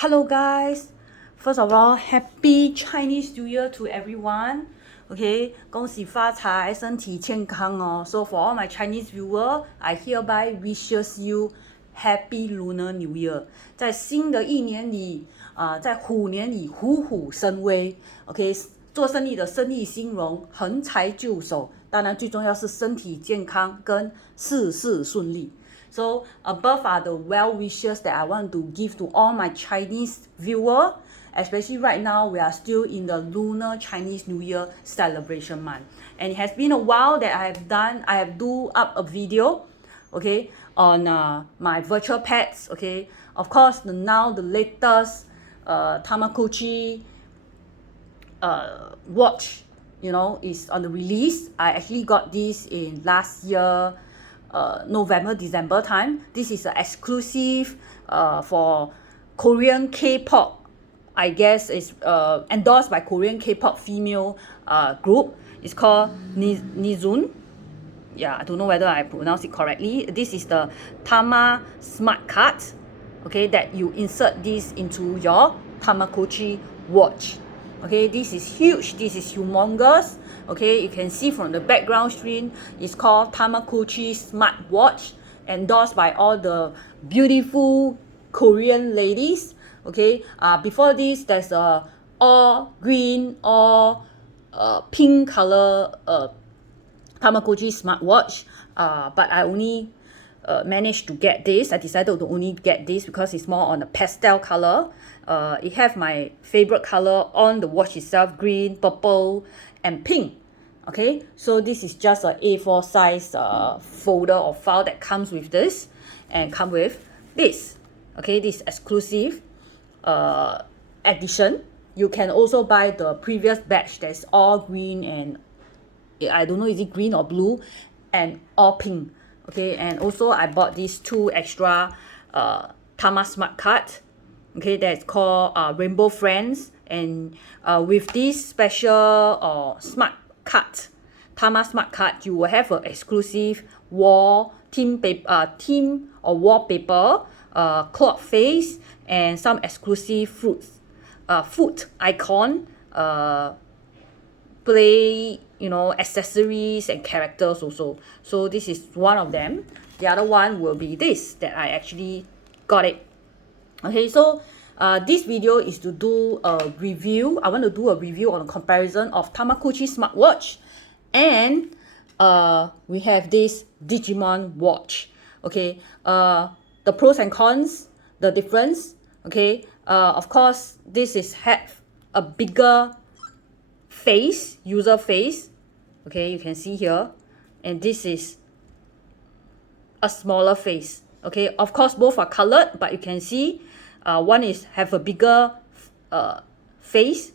Hello guys, first of all, Happy Chinese New Year to everyone. Okay, 恭喜发财，身体健康哦。So for all my Chinese viewer, I hereby wishes you Happy Lunar New Year. 在新的一年里，在虎年里虎虎生威。OK，做生意的生意兴隆，横财就手。当然，最重要是身体健康跟事事顺利。So above are the well wishes that I want to give to all my Chinese viewer, especially right now we are still in the lunar Chinese New Year celebration month. And it has been a while that I have do up a video, okay, on my virtual pets, okay. Of course, now the latest tamagotchi watch, is on the release. I actually got this in last year November, December time. This is an exclusive for Korean K-pop. I guess it's endorsed by Korean K-pop female group. It's called Nizun. Yeah, I don't know whether I pronounce it correctly. This is the Tama smart card. Okay, that you insert this into your Tamagotchi watch. Okay, this is huge. This is humongous. Okay, you can see from the background screen, it's called Tamagotchi smartwatch, endorsed by all the beautiful Korean ladies. Okay, before this, there's a all green, all pink color Tamagotchi smartwatch. But I only managed to get this. I decided to only get this because it's more on a pastel color. It have my favorite color on the watch itself: green, purple, and pink. Okay, so this is just a A4 size folder or file that comes with this, and come with this. Okay, this exclusive edition. You can also buy the previous batch that's all green and I don't know, is it green or blue, and all pink. Okay, and also I bought these two extra Tama smart card. Okay, that's called Rainbow Friends, and with this special smart card, Tama smart card, you will have an exclusive wall theme or wallpaper, clock face, and some exclusive food icon, play, accessories and characters also. So this is one of them. The other one will be this that I actually got it. Okay, so this video is to do a review. I want to do a review on a comparison of Tamagotchi smartwatch and we have this Digimon watch. Okay, the pros and cons, the difference. Okay, of course, this is have a bigger face, user face. Okay, you can see here, and this is a smaller face. Okay, of course both are colored, but you can see one is have a bigger face,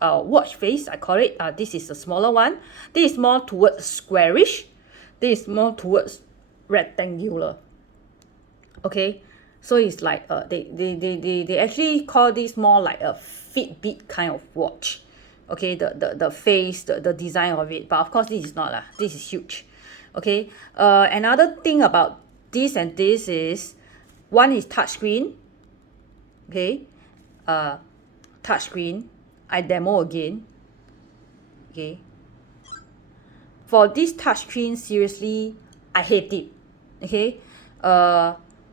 watch face I call it. This is a smaller one. This is more towards squarish. This is more towards rectangular. Okay, so it's like they actually call this more like a Fitbit kind of watch. Okay, the face, the design of it, but of course this is not lah. This is huge. Okay, another thing about this and this is one is touchscreen. Okay, touchscreen. I demo again. Okay, for this touchscreen, seriously, I hate it. Okay,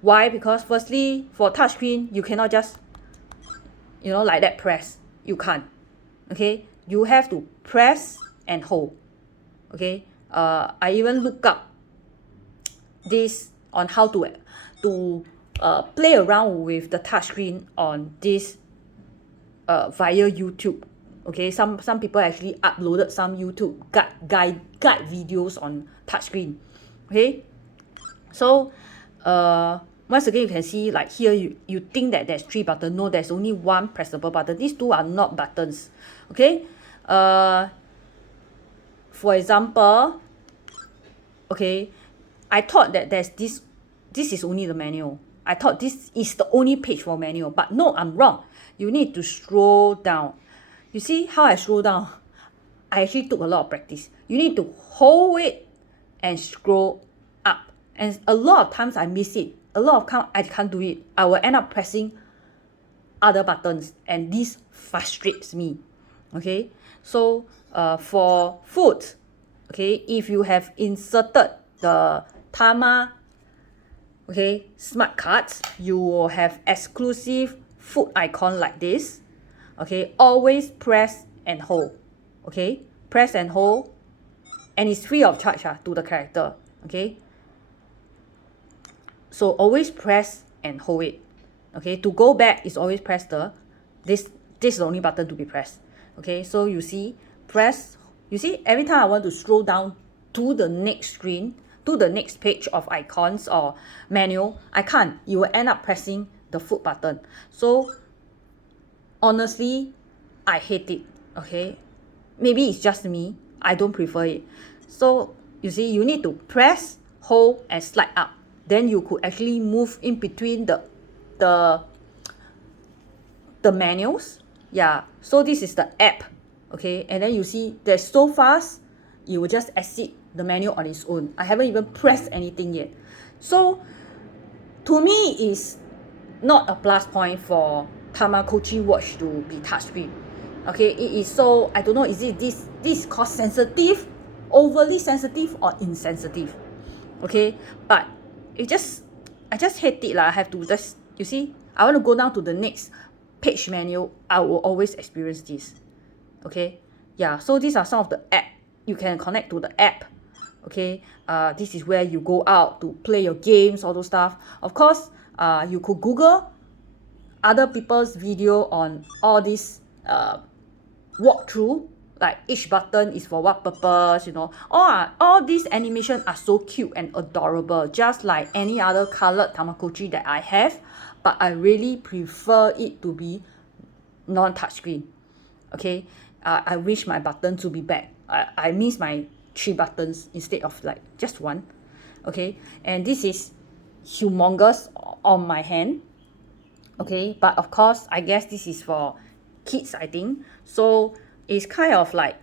why? Because firstly, for touchscreen, you cannot just like that press. You can't. Okay, you have to press and hold. Okay, I even look up this on how to play around with the touchscreen on this via YouTube. Okay, some people actually uploaded some YouTube guide videos on touchscreen. Okay, so once again you can see, like here you think that there's 3 buttons. No, there's only one pressable button. These 2 are not buttons. Okay, for example, okay, I thought that there's this is only the manual. I thought this is the only page for manual, but no, I'm wrong. You need to scroll down. You see how I scroll down? I actually took a lot of practice. You need to hold it and scroll up, and a lot of times I miss it. A lot of times I can't do it. I will end up pressing other buttons, and this frustrates me. Okay, so for food, okay, if you have inserted the Tama, okay, smart cards, you will have exclusive food icon like this. Okay, always press and hold. Okay, press and hold, and it's free of charge to the character. Okay, so always press and hold it. Okay, to go back is always press this is the only button to be pressed. Okay, so you see, press, you see, every time I want to scroll down to the next screen, to the next page of icons or menu, I can't. You will end up pressing the foot button. So honestly, I hate it. Okay, maybe it's just me, I don't prefer it. So you see, you need to press, hold, and slide up, then you could actually move in between the menus. Yeah, so this is the app. Okay, and then you see they're so fast, you will just exit the menu on its own. I haven't even pressed anything yet. So to me, it's not a plus point for Tamagotchi watch to be touchscreen. Okay, it is so, I don't know, is it this called sensitive, overly sensitive, or insensitive? Okay, but I just hate it lah. I have to just, you see, I want to go down to the next page menu, I will always experience this. Okay, yeah, so these are some of the app you can connect to the app. Okay, this is where you go out to play your games, all those stuff. Of course, you could Google other people's video on all this walkthrough, like each button is for what purpose, you know. All these animations are so cute and adorable, just like any other colored Tamagotchi that I have, but I really prefer it to be non-touchscreen. Okay, I wish my button to be back. I miss my 3 buttons instead of like just one. Okay, and this is humongous on my hand. Okay, but of course, I guess this is for kids, I think. So it's kind of like,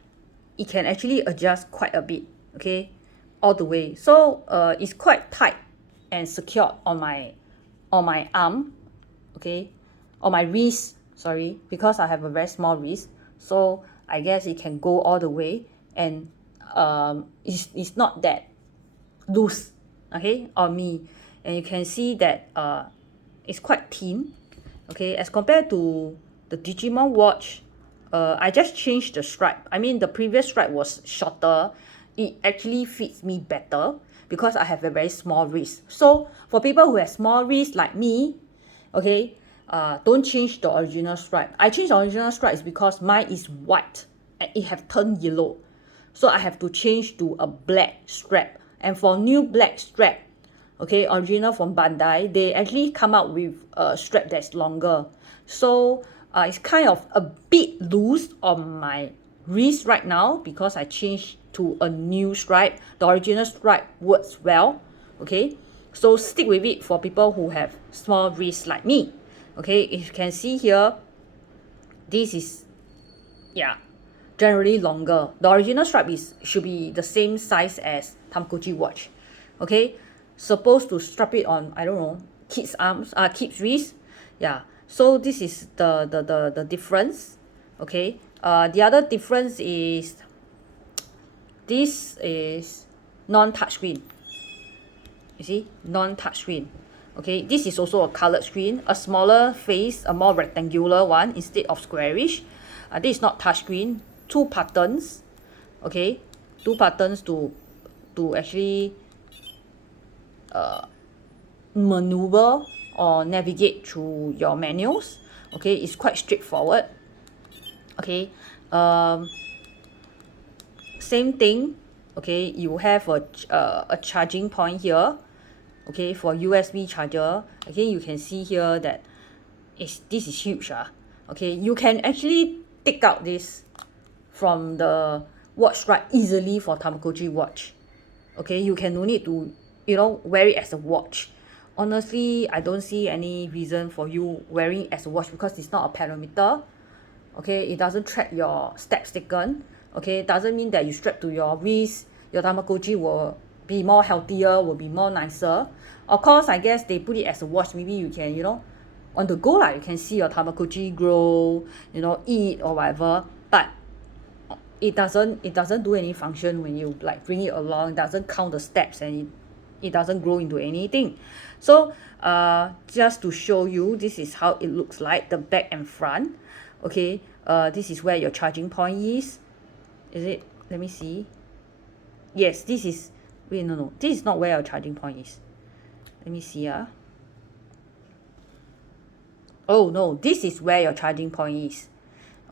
it can actually adjust quite a bit. Okay, all the way. So it's quite tight and secured on my arm. Okay, on my wrist, sorry, because I have a very small wrist. So I guess it can go all the way, and it's not that loose, okay, on me. And you can see that it's quite thin. Okay, as compared to the Digimon watch, I just changed the stripe. I mean, the previous stripe was shorter. It actually fits me better because I have a very small wrist. So for people who have small wrists like me, okay, don't change the original stripe. I changed the original stripe is because mine is white and it have turned yellow. So I have to change to a black strap. And for new black strap, okay, original from Bandai, they actually come out with a strap that's longer. So it's kind of a bit loose on my wrist right now because I changed to a new stripe. The original stripe works well. Okay, so stick with it for people who have small wrists like me. Okay, if you can see here, this is, yeah, generally longer. The original stripe should be the same size as Tamagotchi watch. Okay, supposed to strap it on, I don't know, kids arms, kids wrist. Yeah, so this is the difference. Okay, the other difference is this is non-touchscreen. You see, non-touchscreen. Okay, this is also a colored screen, a smaller face, a more rectangular one instead of squarish. This is not touchscreen. 2 buttons. Okay, 2 buttons to actually maneuver or navigate through your menus. Okay, it's quite straightforward. Okay, same thing. Okay, you have a charging point here. Okay, for USB charger. Again, you can see here that this is huge. Okay, you can actually take out this from the watch strap easily for Tamagotchi watch. Okay, you can no need to, you know, wear it as a watch. Honestly, I don't see any reason for you wearing it as a watch because it's not a pedometer. Okay, it doesn't track your steps taken. Okay, it doesn't mean that you strap to your wrist, your Tamagotchi will be more healthier, will be more nicer. Of course, I guess they put it as a watch. Maybe you can, you know, on the go lah. You can see your tamagotchi grow, you know, eat or whatever, but it doesn't do any function when you like bring it along. It doesn't count the steps, and it doesn't grow into anything. So just to show you, this is how it looks like, the back and front. Okay, this is where your charging point is it? Let me see. Yes, this is, wait, no, this is not where your charging point is. Let me see. Oh no, this is where your charging point is.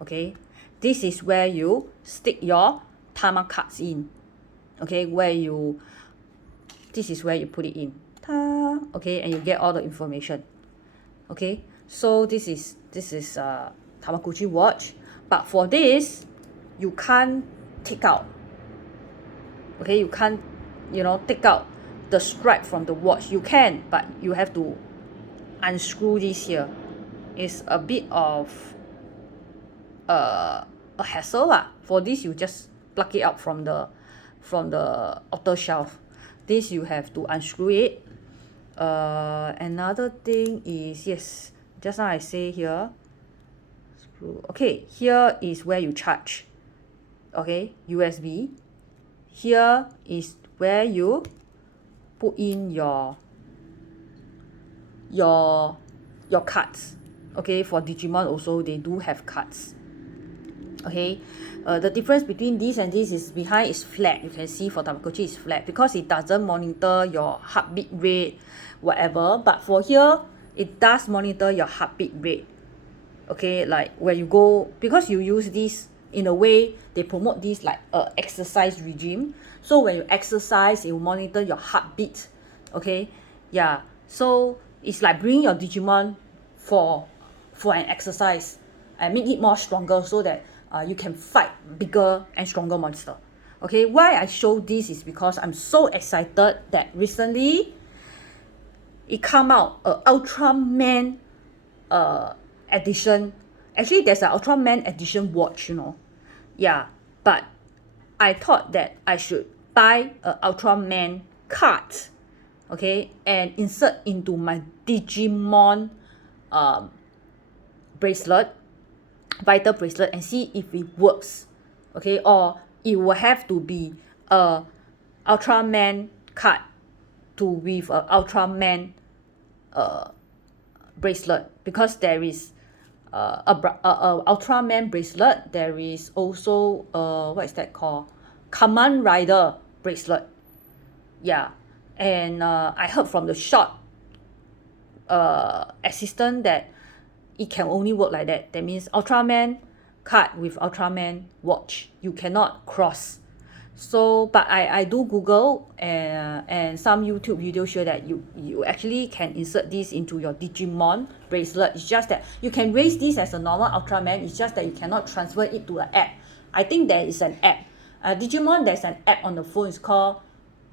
Okay, this is where you stick your tama cards in. Okay, this is where you put it in. Okay, and you get all the information. Okay, so this is Tamagotchi watch, but for this you can't take out. Okay, you can't, you know, take out the strap from the watch. You can, but you have to unscrew this here. It's a bit of a hassle lah. For this, you just pluck it out from the outer shelf. This you have to unscrew it. Another thing is, yes, just now I say here, screw. Okay, here is where you charge. Okay, USB. Here is where you put in your cards. Okay, for Digimon also they do have cards. Okay, the difference between this and this is behind is flat. You can see for Tamagotchi is flat because it doesn't monitor your heartbeat rate, whatever. But for here, it does monitor your heartbeat rate. Okay, like where you go, because you use this in a way, they promote this like a exercise regime. So when you exercise, it will monitor your heartbeat. Okay, yeah. So it's like bringing your Digimon for an exercise and make it more stronger so that you can fight bigger and stronger monster. Okay, why I show this is because I'm so excited that recently it come out Ultraman edition. Actually, there's an Ultraman edition watch, you know. Yeah, but I thought that I should buy a Ultraman card, okay, and insert into my Digimon bracelet, vital bracelet, and see if it works. Okay, or it will have to be a Ultraman card with a Ultraman bracelet, because there is a Ultraman bracelet. There is also what is that called, Kamen Rider bracelet. Yeah, and I heard from the shop assistant that it can only work like that. That means Ultraman card with Ultraman watch, you cannot cross. So but I do Google and some YouTube videos show that you actually can insert this into your Digimon bracelet. It's just that you can raise this as a normal Ultraman. It's just that you cannot transfer it to an app. I think there is an app. Digimon, there's an app on the phone. It's called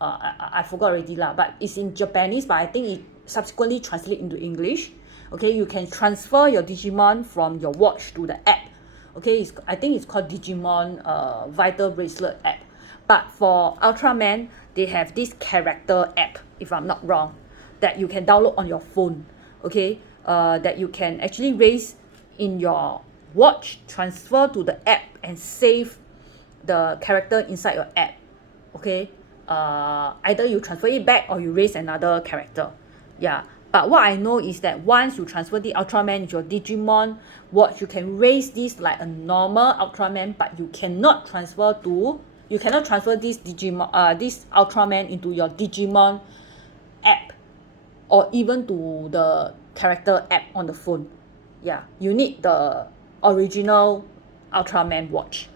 I forgot already lah, but it's in Japanese, but I think it subsequently translate into English. Okay, you can transfer your Digimon from your watch to the app. Okay, I think it's called Digimon Vital Bracelet app. But for Ultraman, they have this character app, if I'm not wrong, that you can download on your phone. Okay, that you can actually raise in your watch, transfer to the app, and save the character inside your app. Okay, either you transfer it back or you raise another character. Yeah, but what I know is that once you transfer the Ultraman into your Digimon watch, you can raise this like a normal Ultraman, but you cannot transfer this Digimon, this Ultraman into your Digimon app, or even to the character app on the phone. Yeah, you need the original Ultraman watch,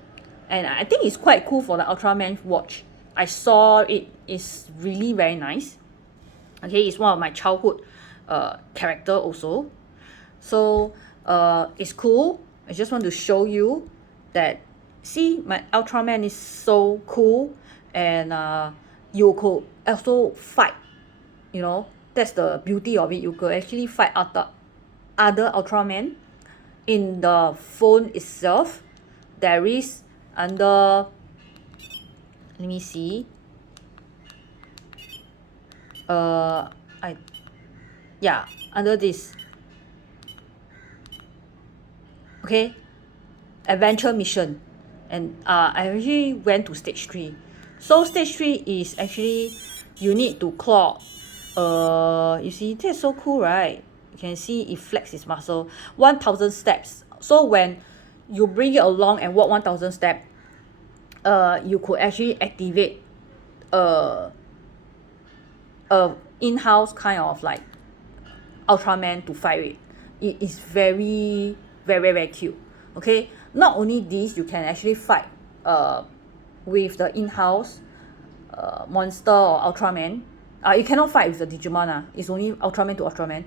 and I think it's quite cool for the Ultraman watch. I saw it is really very nice. Okay, it's one of my childhood character also. So it's cool. I just want to show you that, see, my Ultraman is so cool, and you could also fight, you know. That's the beauty of it. You could actually fight other Ultraman in the phone itself. There is under, let me see, under this, okay, adventure mission, and I actually went to stage 3. So stage 3 is actually you need to clock, you see that's so cool, right? You can see it flex its muscle, 1,000 steps. So when you bring it along and walk 1,000 steps, you could actually activate a in-house kind of like Ultraman to fight it. It is very very very cute. Okay, not only this, you can actually fight with the in-house monster or Ultraman. You cannot fight with the Digimon. It's only Ultraman to Ultraman.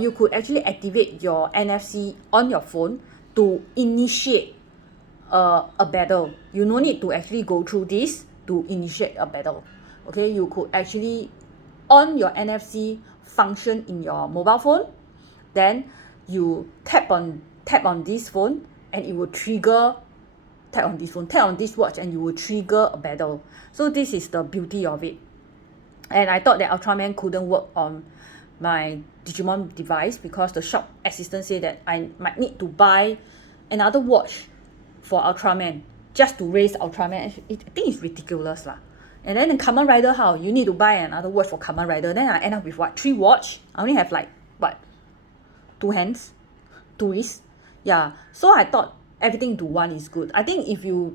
You could actually activate your NFC on your phone to initiate a battle. You no need to actually go through this to initiate a battle. Okay, you could actually on your NFC function in your mobile phone, then you tap on this phone and it will trigger, tap on this watch and you will trigger a battle. So this is the beauty of it. And I thought that Ultraman couldn't work on my Digimon device because the shop assistant said that I might need to buy another watch for Ultraman just to raise Ultraman. I think it's ridiculous lah. And then in Kamen Rider, how you need to buy another watch for Kamen Rider, then I end up with what, 3 watch? I only have like what, 2 hands, 2 wrists. Yeah, so I thought everything into one is good. I think if you're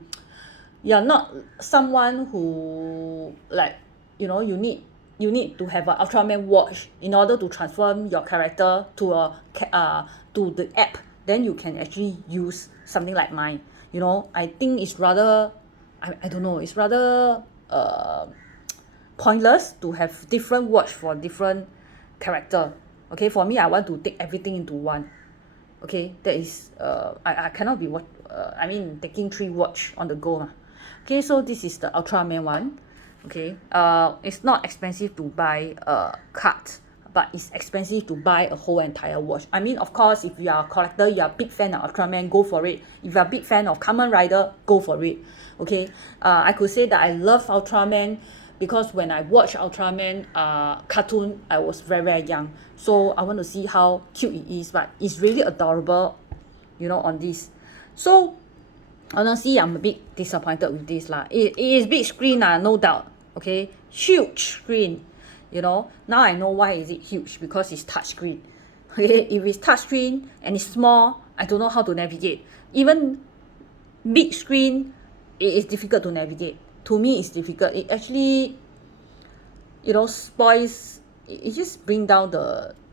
not someone who like, you know, you need to have an Ultraman watch in order to transform your character to the app, then you can actually use something like mine. You know, I think it's rather, I don't know, it's rather pointless to have different watch for different character. Okay, for me, I want to take everything into one. Okay, that is I cannot be taking 3 watch on the go. Okay, so this is the Ultraman one. Okay, it's not expensive to buy a card, but it's expensive to buy a whole entire watch. I mean, of course, if you are a collector, you are a big fan of Ultraman, go for it. If you are a big fan of Kamen Rider, go for it. Okay, I could say that I love Ultraman because when I watch Ultraman cartoon, I was very very young. So I want to see how cute it is, but it's really adorable, you know, on this. So honestly, I'm a bit disappointed with this lah. It is big screen no doubt. Okay, huge screen. You know, now I know why is it huge, because it's touch screen. Okay, if it's touch screen and it's small, I don't know how to navigate. Even big screen, it is difficult to navigate. To me, it's difficult. It actually, you know, spoils. It just bring down the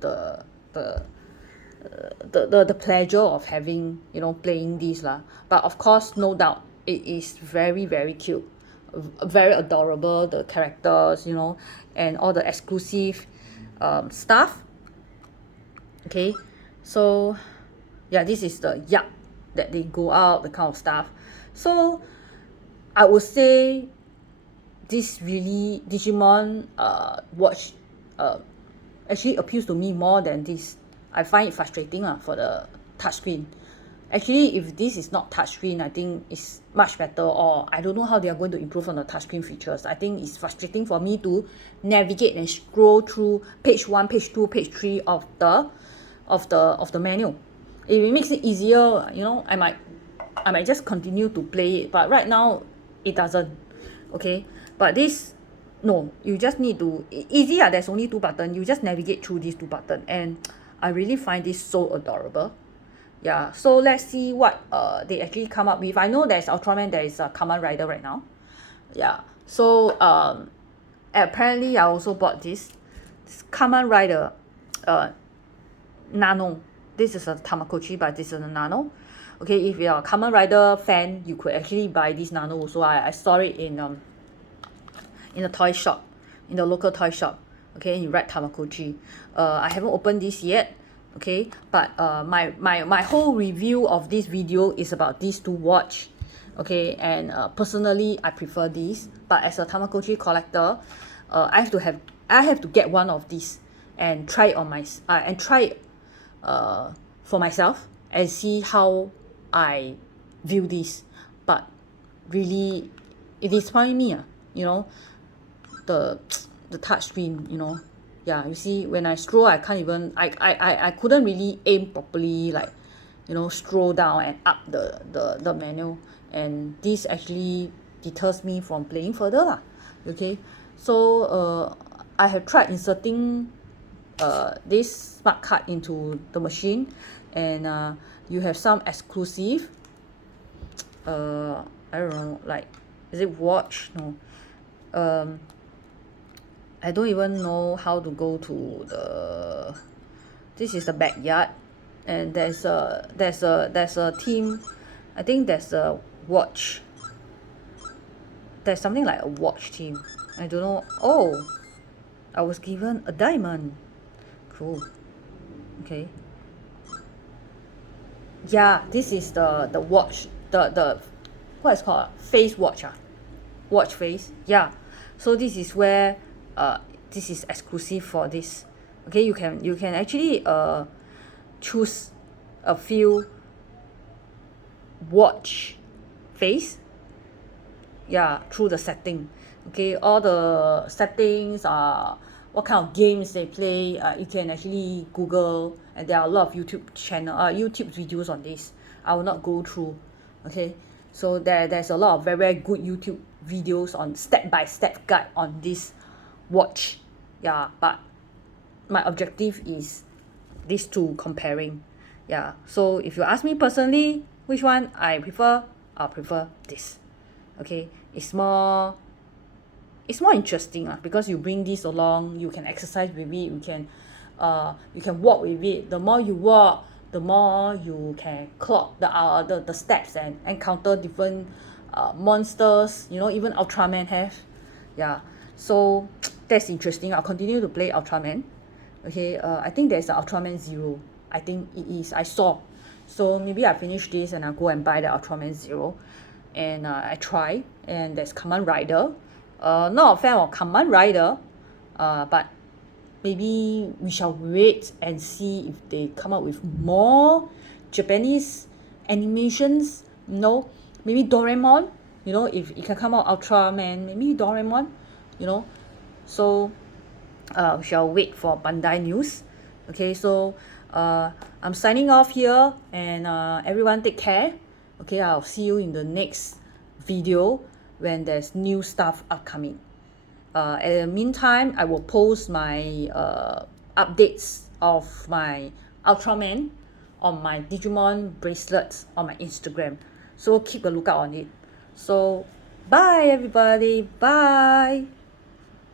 pleasure of having, you know, playing this lah. But of course, no doubt, it is very very cute, very adorable, the characters, you know, and all the exclusive stuff. Okay, so yeah, this is the yup that they go out, the kind of stuff. So I would say this really Digimon watch actually appeals to me more than this. I find it frustrating for the touchscreen. Actually, if this is not touchscreen, I think it's much better, or I don't know how they are going to improve on the touchscreen features. I think it's frustrating for me to navigate and scroll through page 1, page 2, page 3 of the menu. If it makes it easier, you know, I might just continue to play it, but right now it doesn't. Okay, but this, no, you just need to easy. There's only 2 buttons. You just navigate through these 2 buttons, and I really find this so adorable. Yeah, so let's see what they actually come up with. I know there's Ultraman, there is a Kamen Rider right now. Yeah, so apparently I also bought this Kamen Rider Nano. This is a tamagotchi, but this is a Nano. Okay, if you're a Kamen Rider fan, you could actually buy this Nano also. I saw it in a toy shop, in the local toy shop. Okay, you write tamagotchi. I haven't opened this yet. Okay, but my whole review of this video is about these 2 watch. Okay, and personally I prefer these, but as a tamagotchi collector, I have to get one of these and try it on for myself and see how I view this. But really, it disappoints me, you know, the touch screen, you know. Yeah, you see, when I scroll, I can't even, I couldn't really aim properly, like, scroll down and up the menu, and this actually deters me from playing further lah. Okay, so I have tried inserting this smart card into the machine, and you have some exclusive I don't know, like, is it watch? No, I don't even know how to go to the, this is the backyard, and there's a team. I think there's a watch, there's something like a watch team. I don't know. Oh, I was given a diamond. Cool. Okay. Yeah, this is the watch, the what is called face watch, watch face. Yeah, so this is where this is exclusive for this. Okay, you can actually choose a few watch face, yeah, through the setting. Okay, all the settings are what kind of games they play. You can actually Google, and there are a lot of YouTube videos on this. I will not go through. Okay, so there's a lot of very, very good YouTube videos on step-by-step guide on this watch. Yeah, but my objective is these two comparing. Yeah, so if you ask me personally which one I prefer, I'll prefer this. Okay, it's more interesting because you bring this along, you can exercise with it, you can walk with it. The more you walk, the more you can clock the steps and encounter different monsters, even Ultraman have. Yeah, so that's interesting. I'll continue to play Ultraman. Okay, I think there's the Ultraman Zero. I think it is, I saw. So maybe I finish this and I'll go and buy the Ultraman Zero, and I try. And there's Kamen Rider. Not a fan of Kamen Rider, but maybe we shall wait and see if they come up with more Japanese animations. Maybe Doraemon. If it can come out Ultraman, maybe Doraemon. So we shall wait for Bandai news. Okay, so I'm signing off here, and everyone take care. Okay, I'll see you in the next video when there's new stuff upcoming. At the meantime, I will post my updates of my Ultraman on my Digimon bracelets on my Instagram. So keep a lookout on it. So bye everybody. Bye.